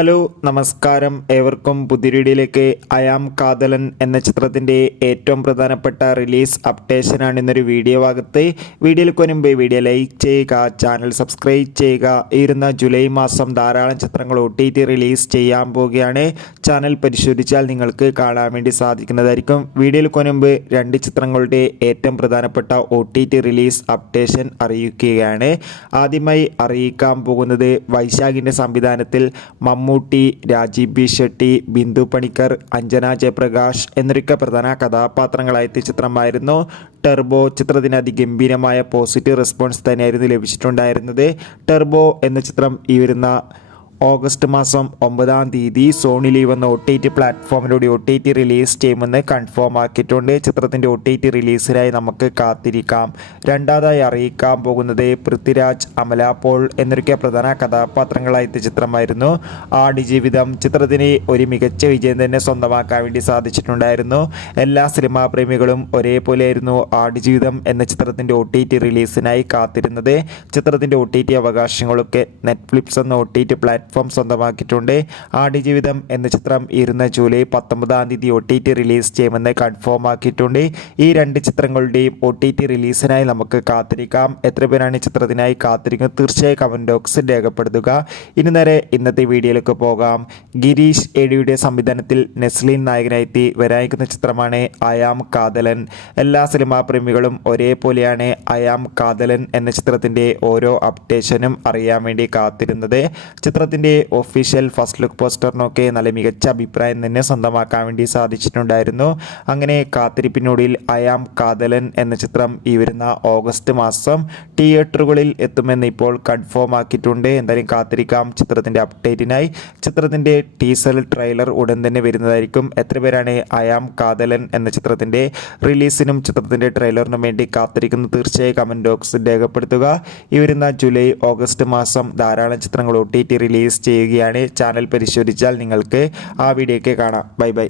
Hello നമസ്കാരം, ഏവർക്കും പുതിയ വീഡിയോയിലേക്ക്. അയാം കാതലൻ എന്ന ചിത്രത്തിൻ്റെ ഏറ്റവും പ്രധാനപ്പെട്ട റിലീസ് അപ്ഡേഷനാണ് ഇന്നൊരു വീഡിയോ ഭാഗത്ത്. വീഡിയോയിൽ മുൻപ് വീഡിയോ ലൈക്ക് ചെയ്യുക, ചാനൽ സബ്സ്ക്രൈബ് ചെയ്യുക. ഇരുന്ന ജൂലൈ മാസം ധാരാളം ചിത്രങ്ങൾ OTT റിലീസ് ചെയ്യാൻ പോവുകയാണ്. ചാനൽ പരിശോധിച്ചാൽ നിങ്ങൾക്ക് കാണാൻ വേണ്ടി സാധിക്കുന്നതായിരിക്കും. വീഡിയോയിൽ മുൻപ് രണ്ട് ചിത്രങ്ങളുടെ ഏറ്റവും പ്രധാനപ്പെട്ട OTT റിലീസ് അപ്ഡേഷൻ അറിയിക്കുകയാണ്. ആദ്യമായി അറിയിക്കാൻ പോകുന്നത് വൈശാഖിൻ്റെ സംവിധാനത്തിൽ മമ്മൂട്ടി, രാജീവ് ബി ഷെട്ടി, ബിന്ദു പണിക്കർ, അഞ്ജന ജയപ്രകാശ് എന്നൊക്കെ പ്രധാന കഥാപാത്രങ്ങളായ ചിത്രമായിരുന്നു ടെർബോ. ചിത്രത്തിന് അതിഗംഭീരമായ പോസിറ്റീവ് റെസ്പോൺസ് തന്നെയായിരുന്നു ലഭിച്ചിട്ടുണ്ടായിരുന്നത്. ടെർബോ എന്ന ചിത്രം ഈ വരുന്ന ഓഗസ്റ്റ് മാസം 9-ാം തീയതി സോണി ലീവ് എന്ന OTT പ്ലാറ്റ്ഫോമിലൂടെ OTT റിലീസ് ചെയ്യുമെന്ന് കൺഫേം ആക്കിയിട്ടുണ്ട്. ചിത്രത്തിൻ്റെ OTT റിലീസിനായി നമുക്ക് കാത്തിരിക്കാം. രണ്ടാമതായി അറിയിക്കാൻ പോകുന്നത് പൃഥ്വിരാജ്, അമല പോൾ എന്നൊക്കെ പ്രധാന കഥാപാത്രങ്ങളായ ചിത്രമായിരുന്നു ആടുജീവിതം. ചിത്രത്തിന് ഒരു മികച്ച വിജയം തന്നെ സ്വന്തമാക്കാൻ വേണ്ടി സാധിച്ചിട്ടുണ്ടായിരുന്നു. എല്ലാ സിനിമാ പ്രേമികളും ഒരേപോലെയായിരുന്നു ആടുജീവിതം എന്ന ചിത്രത്തിൻ്റെ OTT റിലീസിനായി കാത്തിരുന്നത്. ചിത്രത്തിൻ്റെ OTT അവകാശങ്ങളൊക്കെ നെറ്റ്ഫ്ലിക്സ് എന്ന OTT പ്ലാറ്റ്ഫോം സ്വന്തമാക്കിയിട്ടുണ്ട്. ആടുജീവിതം എന്ന ചിത്രം ഇരുന്ന ജൂലൈ 19-ാം തീയതി OTT റിലീസ് ചെയ്യുമെന്ന് കൺഫേം ആക്കിയിട്ടുണ്ട്. ഈ രണ്ട് ചിത്രങ്ങളുടെയും OTT റിലീസിനായി നമുക്ക് കാത്തിരിക്കാം. എത്ര പേരാണ് ഈ ചിത്രത്തിനായി കാത്തിരിക്കുന്നത്? തീർച്ചയായും കമൻറ്റ് ബോക്സിൽ രേഖപ്പെടുത്തുക. ഇനി നേരെ ഇന്നത്തെ വീഡിയോയിലേക്ക് പോകാം. ഗിരീഷ് ഏടിയുടെ സംവിധാനത്തിൽ നെസ്ലിൻ നായകനായി വരാനിരിക്കുന്ന ചിത്രമാണ് അയാം കാതലൻ. എല്ലാ സിനിമാ പ്രേമികളും ഒരേപോലെയാണ് അയാം കാതലൻ എന്ന ചിത്രത്തിൻ്റെ ഓരോ അപ്ഡേഷനും അറിയാൻ വേണ്ടി കാത്തിരുന്നത്. ചിത്രത്തിൻ്റെ ഒഫീഷ്യൽ ഫസ്റ്റ് ലുക്ക് പോസ്റ്ററിനൊക്കെ നല്ല മികച്ച അഭിപ്രായം തന്നെ സ്വന്തമാക്കാൻ വേണ്ടി സാധിച്ചിട്ടുണ്ടായിരുന്നു. അങ്ങനെ കാത്തിരിപ്പിനൊടുവിൽ അയാം കാതലൻ എന്ന ചിത്രം ഈ വരുന്ന ഓഗസ്റ്റ് മാസം തിയേറ്ററുകളിൽ എത്തുമെന്ന് ഇപ്പോൾ കൺഫേം ആക്കിയിട്ടുണ്ട്. എന്തായാലും കാത്തിരിക്കാം ചിത്രത്തിൻ്റെ അപ്ഡേറ്റിനായി. ചിത്രത്തിൻ്റെ ടീസർ ട്രെയിലർ ഉടൻ തന്നെ വരുന്നതായിരിക്കും. എത്ര പേരാണ് അയാം കാതലൻ എന്ന ചിത്രത്തിൻ്റെ റിലീസിനും ചിത്രത്തിൻ്റെ ട്രെയിലറിനും വേണ്ടി കാത്തിരിക്കുന്നത്? തീർച്ചയായും കമൻറ്റ് ബോക്സിൽ രേഖപ്പെടുത്തുക. ഈ വരുന്ന ജൂലൈ ഓഗസ്റ്റ് മാസം ധാരാളം ചിത്രങ്ങൾ OTT റിലീസ് ചെയ്യുകയാണ്. ചാനൽ പരിശോധിച്ചാൽ നിങ്ങൾക്ക് ആ വീഡിയോയ്ക്ക് കാണാം. Bye bye.